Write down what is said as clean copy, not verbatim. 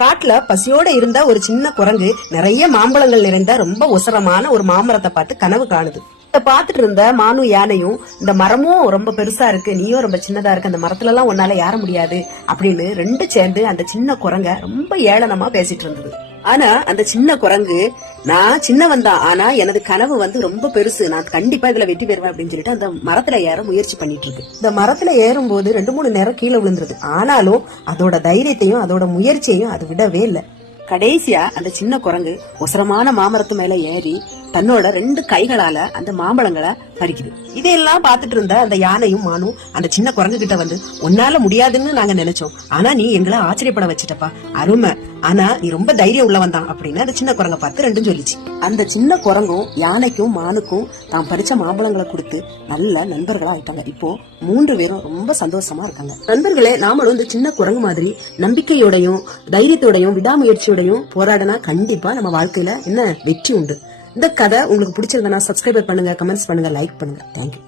காட்டுல பசியோட இருந்த ஒரு சின்ன குரங்கு நிறைய மாம்பழங்கள் நிறைந்த ரொம்ப உசரமான ஒரு மாமரத்தை பார்த்து கனவு காணுது. இத பாத்துட்டு இருந்த மானு யானையும், இந்த மரமும் ரொம்ப பெருசா இருக்கு, நீயும் ரொம்ப சின்னதா இருக்கு, அந்த மரத்துல எல்லாம் உன்னால ஏற முடியாது அப்படின்னு ரெண்டு சேர்ந்து அந்த சின்ன குரங்க ரொம்ப ஏளனமா பேசிட்டு இருந்தது. ஆனா அந்த சின்ன குரங்கு, நான் சின்னவன் தான், ஆனா எனது கனவு ரொம்ப பெருசு, நான் கண்டிப்பா இதுல வெற்றி பெறுவேன் அப்படின்னு சொல்லிட்டு அந்த மரத்துல ஏற முயற்சி பண்ணிட்டு இருக்கு. இந்த மரத்துல ஏறும் போது 2-3 நேரம் கீழே விழுந்துருது. ஆனாலும் அதோட தைரியத்தையும் அதோட முயற்சியையும் அது விடவே இல்லை. கடைசியா அந்த சின்ன குரங்கு உசரமான மாமரத்து மேல ஏறி தன்னோட 2 கைகளால அந்த மாம்பழங்களை பறிக்குது. இதையெல்லாம் பாத்துட்டு இருந்த அந்த யானையும் மானும் அந்த சின்ன குரங்கு கிட்ட வந்து, உன்னால முடியாதுன்னு நாங்க நினைச்சோம், ஆனா நீ எங்களை ஆச்சரியப்பட வச்சுட்டப்பா, அருமை, ஆனா நீ ரொம்ப தைரியம் உள்ளவன் தான் அப்படின்னு அந்த சின்ன குரங்க பார்த்து ரெண்டும் சொல்லிச்சு. அந்த சின்ன குரங்கும் யானைக்கும் மானுக்கும் தான் பறிச்ச மாம்பழங்களை கொடுத்து நல்ல நண்பர்களா ஆயிட்டாங்க. இப்போ 3 பேரும் ரொம்ப சந்தோஷமா இருக்காங்க. நண்பர்களே, நாமளும் இந்த சின்ன குரங்கு மாதிரி நம்பிக்கையோடையும் தைரியத்தோடையும் விடாமுயற்சியோடையும் போராடினா கண்டிப்பா நம்ம வாழ்க்கையில என்ன வெற்றி உண்டு. இந்த கதை உங்களுக்கு பிடிச்சிருந்தா சப்ஸ்கிரைப் பண்ணுங்க, கமெண்ட்ஸ் பண்ணுங்க, லைக் பண்ணுங்க. தேங்க்யூ.